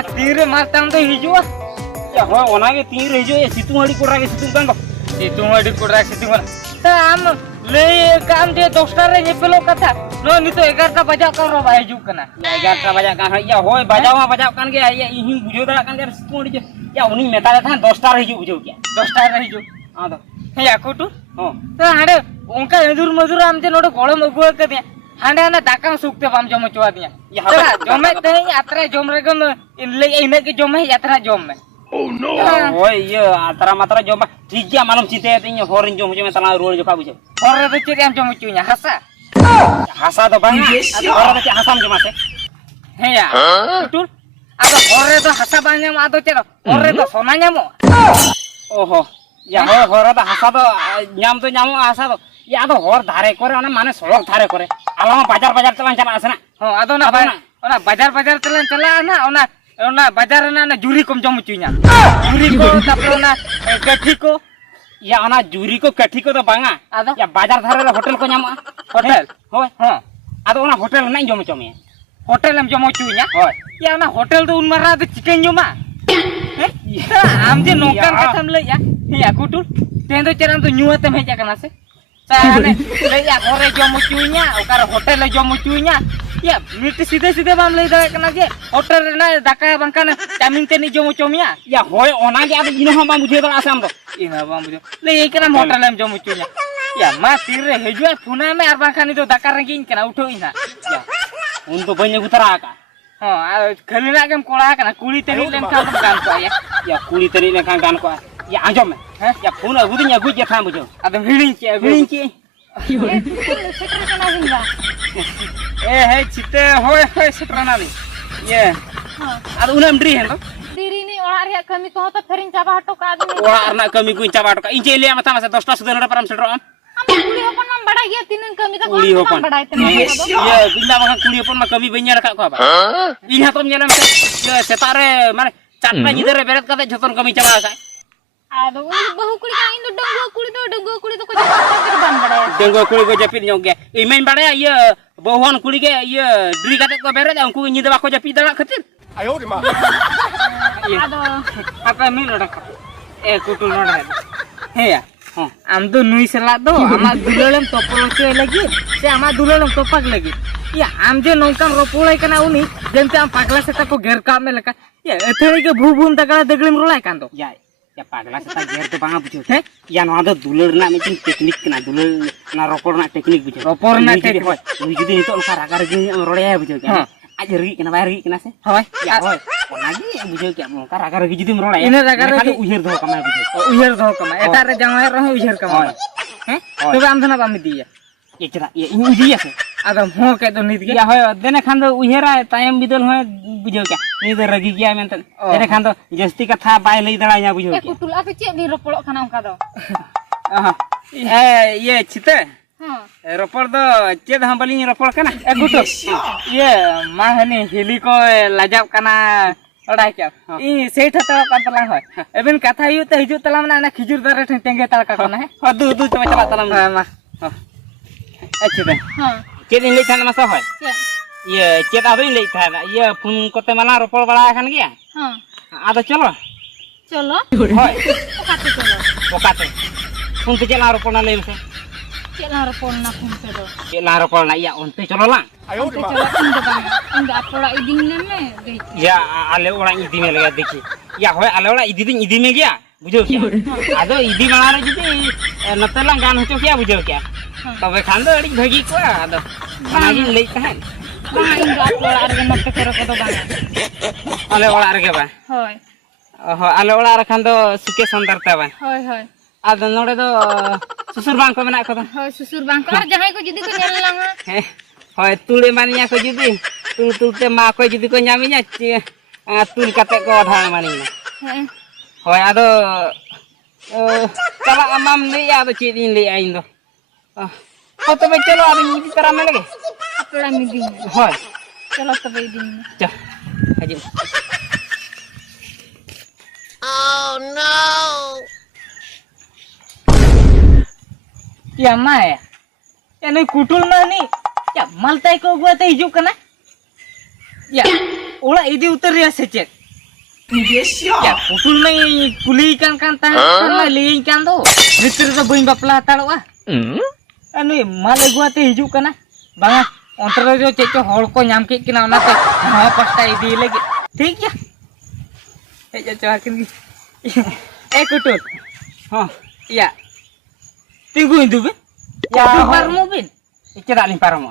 मा तीरे मारता तो हिजुआ या हो ओनागे तीर हिजो ये सितुं हड़ी कोड़ागे सितुं कांदो सितुं हड़ी कोड़ा सितुं ता आम ले काम दे 10टा रे नेपेलो कथा नो नितो 11टा बजा करो भाई हिजु कना 11टा बजा का या होय बजाव कान गे या इहि बुझो दड़ा कान गे सितुं हड़ी या उनी मेता था 10टा रे हिजो बुझो क्या 10टा रे हिजु आदो हे याकुटु हो तो हाडे उनका एदुर मधुर आम जे नोडे गोळम अगुआ के दिया हाडे ना दाका सुक्ते बाम जम चवा दिया या जमे ते यात्रा जम रे गम इनले इने के जमे यात्रा जम में Oh no! Hoy ये आतरा मात्रा जम ठीक गया मालूम चिते ते होरिन जम जमे तना रोड जो का बुझो और रे चेरी आम जम चुया हसा हसा तो बांग और रे हसाम जमा से हे या टुल आदो और रे तो हसा बांग आदो चेरो और रे तो सोना न्यामो ओहो या होर तो हसा तो न्याम तो न्यामो हसा तो या तो होर धारे करे ओने माने सड़क धारे करे आलामा बाजार चलान चला आसना हो आदो ना बाजार चला ना ओना बाजार ना जुरी कम जम चुया जुरी को तापर ना कठी को या ओना जुरी को कठी को तो बांगा आदो या बाजार धारे होटल को न्यामा होटल होय हां आदो ओना होटल ना जम चमे होटल हम जम चुया होय या ओना होटल तो उन मारा तो चिकन जमा आम जे नोकान कथम लया या कुटुल तें तो चरान तो न्यूते हेज कना से साने लया घरे जम चुया ओकार होटल जम चुया या मिट सीधे बाम लई दा कना जे होटल रे ना दाका बांकान चामिन ते नि जम चमिया या होय ओना गे आदो इनो हम बुझे दा आसाम दो इना बाम बुझो ले ए कना होटल हम जम चुया या मा तीर रे हेजुआ फुना में आर बांकान तो दाका रंगिन कना उठो इना या उन तो बने उतरा का हां खाली ना केम कोड़ा कना कुड़ी तेरी लेन का गान को या कुड़ी तेरी लेन का गान को या आंजो में हैं या फोन अगुदिन अगु जे था बुझो आदम हिडिन के ए हे चिते होय होय सेटराना नि ये आदो उनाम ड्री हेलो दीरी नि ओळा रे कमी को तो फेरिन चाबा हटो का आदमी ओळा ना कमी को चाबा हटो इन चेले मता मसे 10टा सुदन रे परम सेटरो हम कुड़ी होपन मा बड़ा गया तीन कमी का कुड़ी होपन बड़ा इतने ये बिंदा बखा कुड़ी होपन मा कमी बइnya रखा को बा इन हातम नेलम से ये सेतारे माने चाटना जिदर रे बेरत कते जतन कमी चाबा का आदो बहु कुड़ी का इन डंगो कुड़ी तो को बान बड़ा डंगो कुड़ी को जपिद ᱧᱚᱜ गे इमेन बड़ा ये बहुवन कुड़ी के ये ड्री कते को बेरे उनको निदा बाको जपिद दड़ा खातिर आयो रे मा आदो apa mi noda kutul noda he ya am do nui sela do ama dulelem topol ke lagi se ama dulelem topak lagi ya am je nongkan ropulai kana uni jente am pagla seta ko ger ka me leka ya etheri ke bhubun takala deglim rolai kan do ya ya pagla seta ger to banga bujo he ya no ado dulur na metin teknik kana dulur na ropor na teknik bujo ropor na teknik hoy ui judi nito ka ragar gini role ya bujo kan aja ri kena bayar kena se hoy ya hoy onagi bujo ke mo ka ragar gi judi role ina ragar gi uher do kama bujo uher do kama eta re jangai roh uher kama he tobe am thana bam diya ये चला ये उदिया से आदम हो के तो निद या होय देने खान दो उहेरा तायम बिदल होय बुझो क्या निद रगी गया मेन देने खान दो जस्ती कथा बाय लई दड़ा बुझो क्या कुटुल आपे चेक नि रोपड़ो खाना उनका दो ये चिते हां रोपड़ दो चेद हम बलिन रोपड़ कना ए गुटो ये मा हनी हिली को लाजाब कना ओडाय क्या ई सेठ हतो का तला होय एबिन कथा यु त हिजु तला ना खिजुर दरे टेंगे तलका कना है दू दू चला तला मा अच्छा बे हां चेद इन ले थाना मसा होय ये चेद आदो इन ले थाना ये फोन कोते माला रोपड़ बड़ा खान गया हां आदो चलो चलो होय ओकाते चलो ओकाते फोन पे चला रोपड़ ना ले से चला रोपड़ ना फोन पे दो चला रोपड़ ना या उनते चलो ला आयो चलो इंदा अपड़ा इदिन ले में गई या आले ओड़ा इदी में लगा देखी या होय आले ओड़ा इदी में गया बुझो क्या आदो इदी माला रे जुदी नतला गान होचो क्या बुझो क्या तबे खान दो अड़ी भगी को आदो बनागी ले तहन बा इंदा अपड़ा रे नते करो को दो बा आले ओड़ा रे के बा होय ओहो आले ओड़ा रे खान दो सुके सुंदरता बा होय होय आदो नोडे दो सुसुर बांग को मेना को दो होय सुसुर बांग को जहां को जदी को नेल लांगा होय तुले मानिया को जुदी तुल ते मा को जुदी को न्यामिnya तुल कते को आधा मानिना होय आदो चला अमाम ले आदो चेदिन ले आइन दो हो तबे चलो आदि इदी तरह में लगे अपड़ा में दिन होय चलो तबे दिन चल हाजी ओह नो या माया या नहीं कुटुल मानी या मलताई को गुआते हिजु कना या ओला इदी उतर रिया से check Ya putul mai kuli kan tahan kan liing kan do. Mister do bain bapla taroa. Anu male gua te hiju kana. Banga onter jo ceco hol ko nyam ke kina onate. Ha pasta idi lagi. ठीक ya. Ceco akin gi. Kutul. Hah. Ya. Tunggu itu bin. Ya, parmo bin. Cedak ni paramo.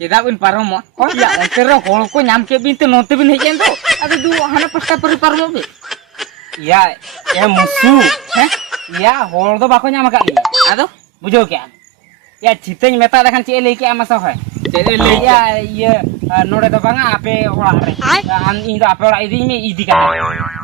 Cedak bin parmo. Ya onter hol ko nyam ke bin te note bin hejen do. Ado du hana pasta pari parmo bin. Ya, musuh. Ya, hol do bako nyam kak ni. Ado Bujau kya? Ya citeng meta dekan cie leki ama sohe. Cile leki. Ya, iya nore do banga ape ola re. An indo ape ola idi me idi kan.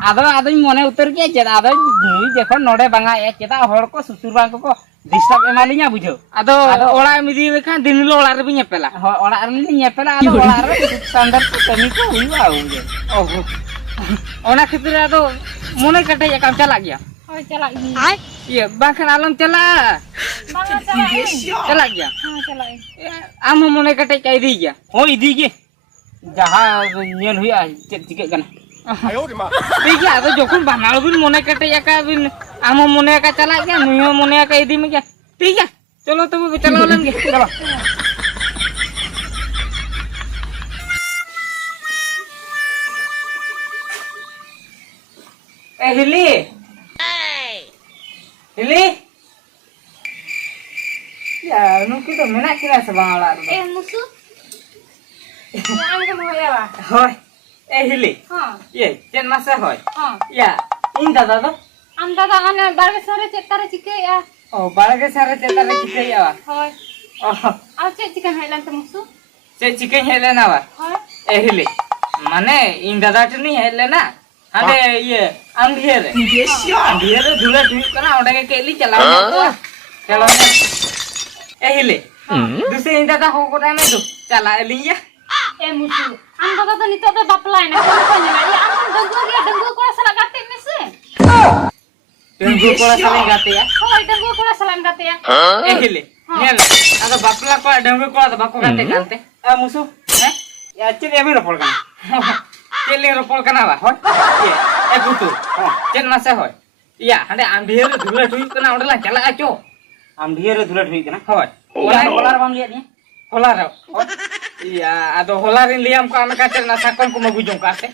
Ado mone utar kya ceda ado ni dekho nore banga ya ceda hor ko susur bang ko disturb emalinya bujau. Ado ola midi kan dinilo ola re bin nyepela. Ola re ni nyepela ado ola re standar ko kami ko huwa bujau. Oh. Ona khatir ado mone kate ya kam chala gya. Oh, chalak gi. Iya, bahkan alam chala. Bang chalak. Chala gya. Ha chalak. Am mone kate cai di gya. Oh idi ge. Jaha nyel huya ced cike kan. ठीक है तो जोखन बनाल बिन मने कटे या का बिन आम मने का चला गया नुयो मने का इदी में क्या ठीक है चलो तो चलो लेंगे चलो हिली हिली या नुकी तो मेना किरा से Bangla Musuh. Yang kamu ya lah. होय हिली Ha. ये चेन मासे होय Ha. या इन दादा तो Am dadah ane barge sore cek tara cike ya. ओ बालके सारे चेता रे किथे या Hoi. ओ Au cek cike hailan te musuh. से चिकन हेले ना वा Hoi. एहिले माने इन दादा टनी हेले ना हाडे ये अंधियर अंधियर धुला धुई कना ओडा के केली चलाव तो चलो ने एहिले दूसरे इन दादा हो कोटा में दो चला Elia Musuh. Am dadah tu nito tu baplai na kamu kanya na. Ya am denggu ko salah gate mese. टेंगु कोला साले गाते या Hoi denggu ko salah gate ya. एहिले नेल आदा बापला को टेंगु कोला तो बाको गाते गाते आ मुसु हैं या चिन एबे रोपल कना केले रोपल कना बा हो ये ए गुतु चेन मासे होय या हाडे अंधियर धुला धुई कना ओडला चला आचो Amdiere dulat hui kana. होय Olar bang lihat ni. Holar या आदो होलार लियाम को आमे काचर ना साकन को मगु जों कासे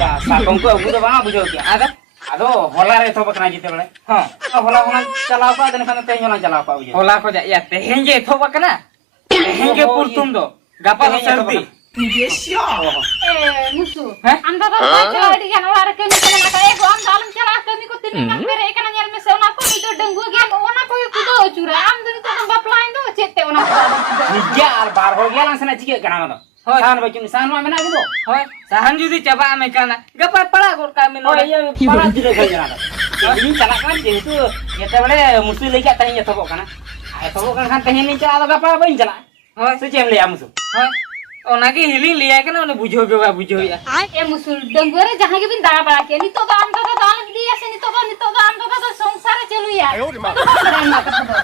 Ya, sakong ko abu do bang bujau kya. आदो Ado holar itu bakna jite bale. हां Holar holar chala pa dan kana teh nyona chala pa bujau. होला को जा या तेहेंगे थो बकना तेहेंगे पुर तुम दो गापा तो सर्दी Musuh. Hah? Am dadah tu cela di kan olar kami kena na kae ko am dalam cela kami ko tini kan bere kana nyal mese ona ko nito denggu gian ona ko kudo cura am tu nito kan baplai do cete ona ko. Tiga al bar ho gya langsung na cike kana do. Hoy. San bacun san ma mena gitu. होय साहन जुदी चबा में काना गपा पड़ा गोर का में Oh iya, para jure kau jangan. Ini cala kan dia itu ya tebale musuh lagi atanya ya tobok kana. Ay tobok kan teh ni cala ada apa bain cala. होय Su cem liya musuh. होय ओनागे हिली लिया के ना ओने बुझो के बा बुझो या Musuh denggu re jahan ke bin dara bara ke nito to am dadah dalam dia se nito to am dadah to sonsar celu ya.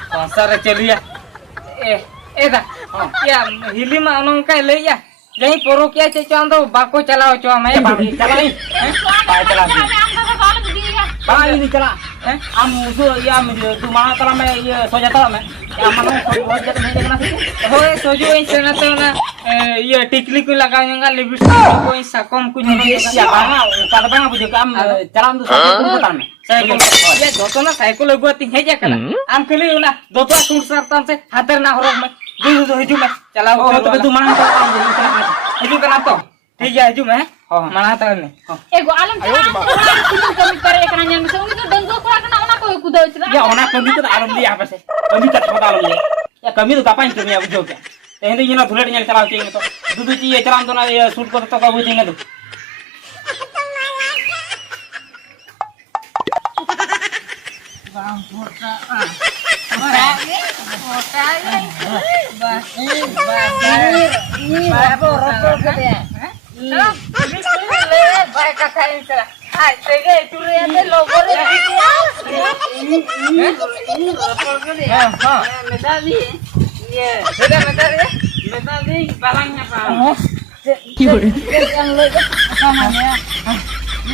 संसार चलिया ए दा या हिली मा ओनन का ले या जही पोरो किया चे चांदो बाको चलाओ चो मैं Bang cala ini. Baik cala. Am dadah dalam dia. Bang ini cala. Am musuh ya tu mana cala me ya soja cala me. Ya mana soja jatuh me kana sih. होय सोजो इन सेना तो ना ये टिकली को लगाएंगा लिपस्टिक को इन साकम को Ya bang, kata bang bujau am cala tu soja tu betul me. Cycle ये दोतो ना साइकिल लगवाती है जा कला आम के लिए ना दोतो सूट सरतम से हाथर ना हो में जो हिजू में चलाओ Oh, tapi tu mana cala am jadi cala. हिजू कना तो ठीक है हिजू में Oh. मना तो ने Ego alam cela kudo kami pare kana nyal mese oni to denggu ko kana ona ko kudo cela. Ya ona kami tu alam dia apa sih? Kami tak tahu alam dia. Ya kami tu kapan kami abu jauh ya. Ini dia nak dhulat nyal cakap cing tu. Dudu cie cakap tu na ya shoot ko tu kau cing tu.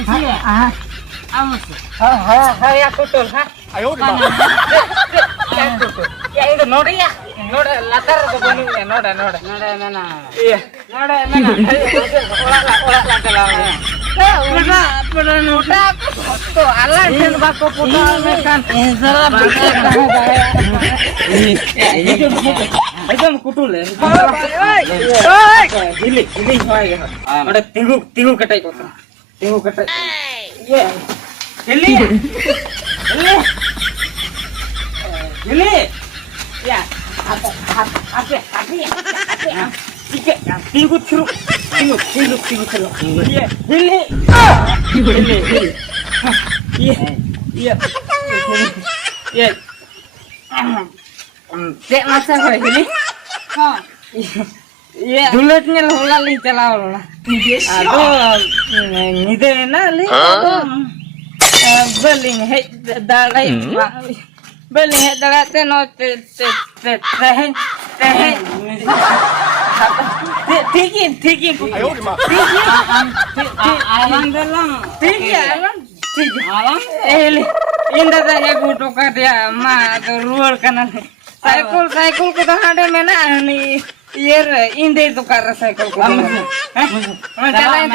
sih. Ah, Awas. ya kutul ha. Ayo di mana? Ya kutul. Ya itu node ya. Node latar ke gunung ya, node. Nada mana? Iya. Nada mana? Olah kalau. Pernah node tuh Allah dan bako putar mekan. Salah Itu kutul ya. Gili hoy. Ada tinggu ketai kota. Tinggu ketai. Iya. Gili. Ya. Apa? Tiga. Tinggu teruk. Tinggu teruk. Iya. Gili. Iya. Iya. Dek masa kau gini? Iya. Dulatnya lalu celau lah. Aduh, ngide nali. Beling hej dalai. Beling hej dalai teno teh. Tiki. Ayo di mana? alang dalang. Tiki alang. Alang. Indah tanya kutu dia ma ruol kanan. Cycle kita ada mana nih? Iya, indah itu karena cycle kutu. Jalan.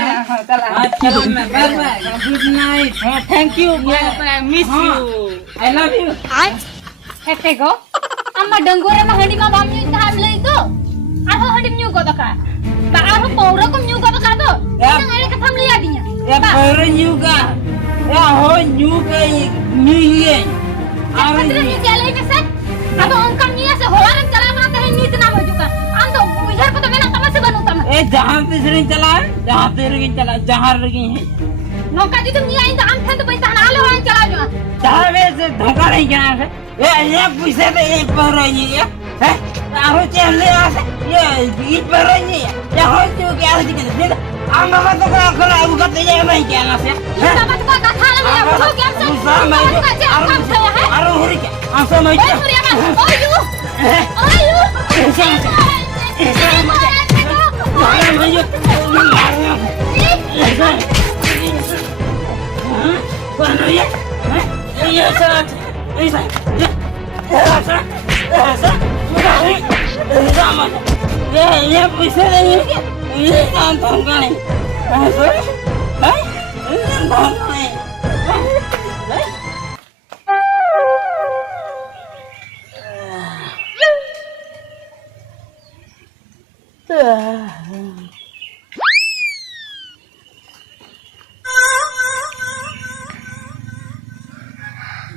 Good night. Thank you, I miss you. I love you. Hete go. Amma dangore ma handi ma bamni taham le itu. Aho handi nyu ko daka. Ba aho paura ko nyu ko daka to. Nang ele ka tham le adinya. Ya baru juga. Ya ho juga ni. Andre ni jale ke set. Ado ongkan ni se holan chala na te ni tina majuka. Ando bihar ko to mena tama se banu tama. जहाँ पे सरिंग चला जहाँ पे ragging चला जहाँ ragging है नौका जी तुम नहीं आई तो हम थे तो पैसा ना लो चला जो जहाँ वे से धोखा नहीं क्या है ये पैसे तो ये पर रही है आहो चले आ से ये पर रही है ये हो जो क्या है कि आंगा मत तो करा उगा तो ये नहीं क्या ना से ये सब को कथा ना मैं हो गया से काम थे है अरे हो रही क्या आंसू में ओए सूर्या मा ओयू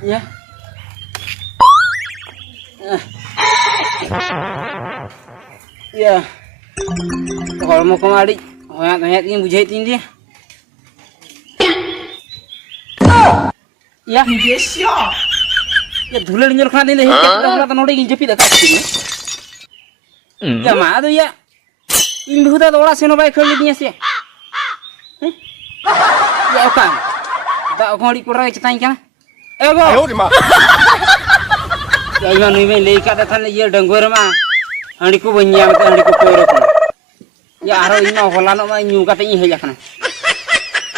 Ya. Ya. Kalau mau kemari, hoyat ini bujahitin dia. Ya. Ya dhular nyur khana dile hekta ta nodi ginje pida kasini. Ya ma ado ya. In bihuda ora seno bai khali dinya se. Ya kan. Da khori kora chitain kana. Ego. Ayo di mana? Ya iman nui lei ka da than ye dangor ma. Handi ko banya ma handi ko koiro ko. Ya aro ina holano ma nyu ka te i heja kana.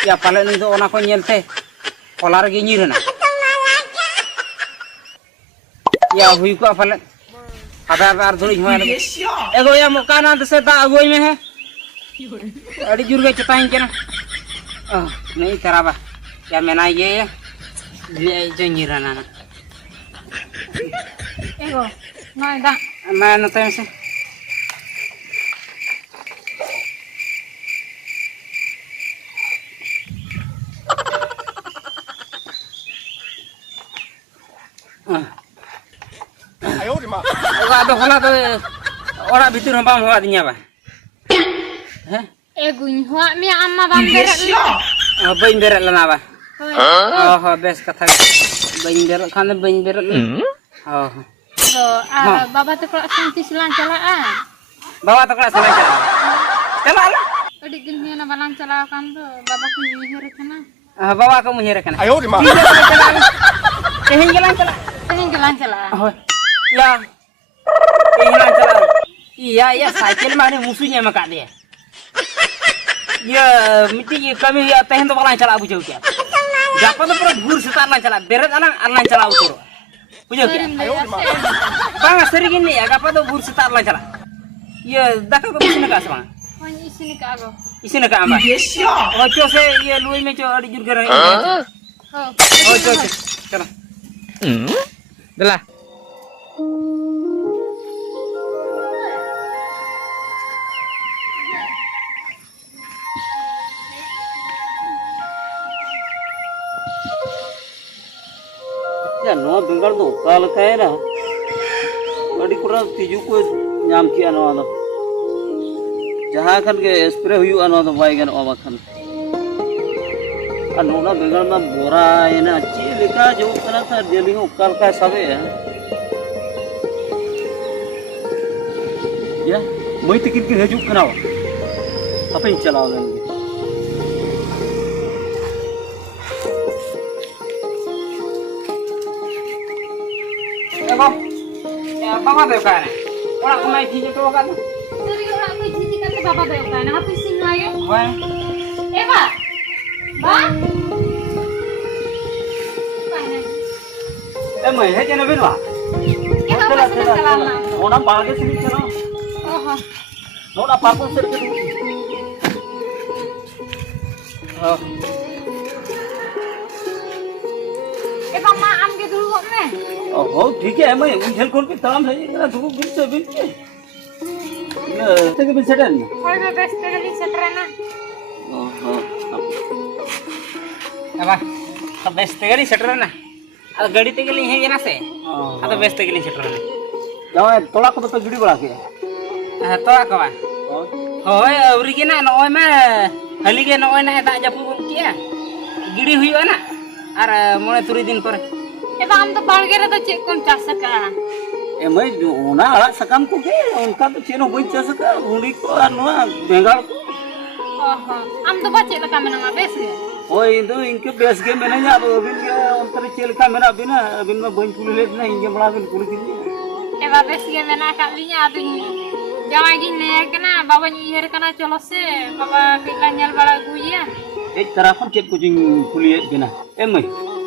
Ya pale ni do ona ko nyelte. Holar ge nyirna. Ya hui ko pale. Ada ar dhuri hwa na. Ego ya mokana de se da agoi me hai. Adi jur ge chitain kana. Nahi karaba. Ya mena ye Janjiran anak. ego nai da Mana tem sih? Ayo di mana? Ada hola tu orang bitur hamba muat dinya ba. ego hua mi amma bam berat Bain berat lana ba. oh Bes kata bain berat kan bain berat. baba tu kalau santi silang calaan Bawa tu kelas sana jalan. Jalan lah. adik gini na balang cala kan tu baba ku nyihir kana Bawa kamu hirakan. Ayo di mana? Kehin jalan jalan. pengen jalan cala Ya. Kehin jalan. Iya, cycle mana musuhnya mak dia. Iya, mesti kami ya teh itu malah cala bujuk ya. Gapa tuh pura bur setan lah cala, beret alang cala ukur. Bujuk ya. Bang sering ini ya, gapa tuh bur setan lah cala. Iya, dah kau bisa nak asal. Sini ke aku. Isi nak apa? Oh, coba saya iya luai macam ada jurgar. Oh, coba. Cala. Dah. Ya, no bengal tu kalau kaya na, badi kurang tiju ko nyam kiya no ano. Jaha kan ke spray huyu ano to bai gan oma kan. Ano na bengal ma bora ina chilika jo kana ta deli ho kal ka sabe ya. Ya, mai tikin ke haju kana. Apa yang chalao gan. Ya, Bapak tu kan? Orang kau naik hiji tu kan? Dari orang aku jadi kata bapa dah kan, apa sih ngayo? Wah, Eva, bang. mai hai jangan bin lah. Eva apa sih nak jalan? Orang bagai sini cina. Oh, Orang apa pun serket. Oh, Eva maaf ke dulu kok me? oh, ठीक है मैं उन्हें कौन पे तमाम है ना तुमको बिन से बिन के ये तक बिन सेटन Kau dah best kali seterana. oh apa अब बेस्ट गली सेटर ना अब गाड़ी ते गली है ना से अब बेस्ट गली सेटर ना जाओ तोड़ा को तो गिड़ी बड़ा के तोड़ा को बा होय अवरी के ना नोय में हली के नोय ना दा जपु किया गिड़ी हुई ना और मोने तुरी दिन पर Eva am tu balger tu cek kon casa ka. मैं ओना अड़ा सकम को के उनका तो चेनो बई चस का उड़ी को नोआ बेंगाल को Oh, am tu baca lah kami nama best ke? ओए तो इनके बेस के मैंने या अबिन के अंतर चेल का मेरा अबिन अबिन में बन पुली ले ना इनके बड़ा बिन पुली की Eva best ke mana kalinya tu ni. Jangan gini ya kena bawa nyihir kena colos se, bawa kita nyal bala guya. एक तरह पर चेक कुछ पुली बिना ए मैं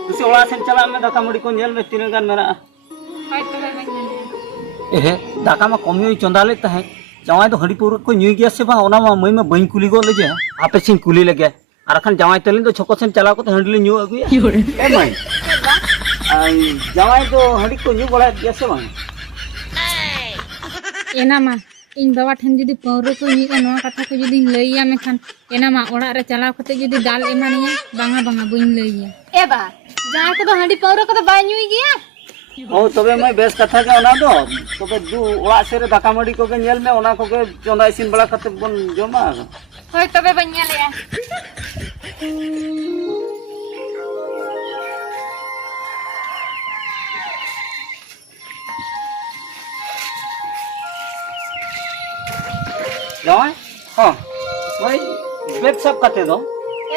तुसे ओला से चला मैं दाका मुड़ी को नेल में तीन गान मेरा Kau tu bagaimana? ए दाका में कमी चंदा लेता है जवाई तो हड़ी पूर को न्यू गया से बा ओना मैं में बन कुली को ले जे आपे सिंह कुली लगे आरखान जवाई तलिन तो छोको सेन चला को तो हंडली न्यू अगुया ए मैं जवाई तो हड़ी को न्यू बड़ा गया से बा Enak mah, ing bawa ten jadi pauru ko ni kan orang kata ko jadi lei ame kan enak mah orang ada cala ko jadi dal emaninya banga buin lei ya. Eba, jangan ko handi pauru ko banyu gya. ओ तबे मैं base कथा के ओना दो तबे दू ओला से रे दाका मडी को के नेल में ओना को के चंदा इसिन बड़ा कते बन जमा Hoi tobe banya le ya. जवाई हां भाई बेस सब कते दो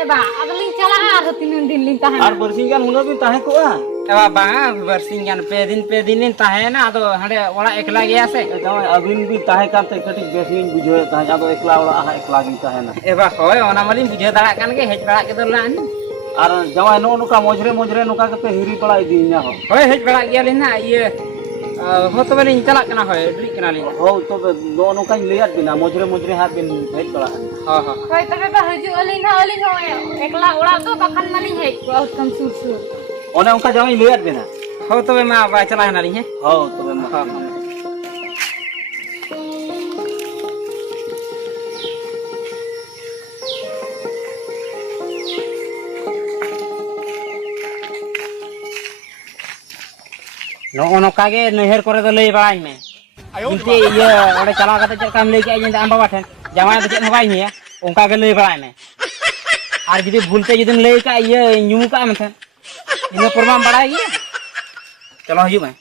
Eba, agling cala har tinun din lin tahan. और बरसिंग गान उनो भी ताहे को एबा बांगा बरसिंग गान पे दिन ताहे ना तो हडे ओला एकला गया से जवाई अबिन भी ताहे का ते कटी बेसिन बुझो ताहे जादो एकला ओला आ एकला गी ताहे ना एबा होय ओना मालिन बुझे दाड़ा कान के हेज बड़ा के दलान और जवाई नो नुका मोजरे नुका के हिरी पड़ा इदिन्या हो होय हेज बड़ा गया लिन ना ये हो तो बेलिन चला कना होय ड्री कना लिन हो तो दो नुका लिया बिना मोजरे हाथ बिन हेज बड़ा हां हां Hoi tobe ba haju alin ho ekla ora tu bakan malin hej ko outcome sur. ओने उनका जवाई लिया बिना हो तो मैं बा चला है ना लिन हो तो मैं हां नो नोका के नहर करे तो लई बाई में इनते ये ओडे चला कते चल काम लेके आई आम बाबा ठन जमाय तो चेन हवाई निया उनका के लई बाई में और जदी भूलते जदी लई का ये न्यू का में इन प्रमाण बड़ा ये चलो हजू में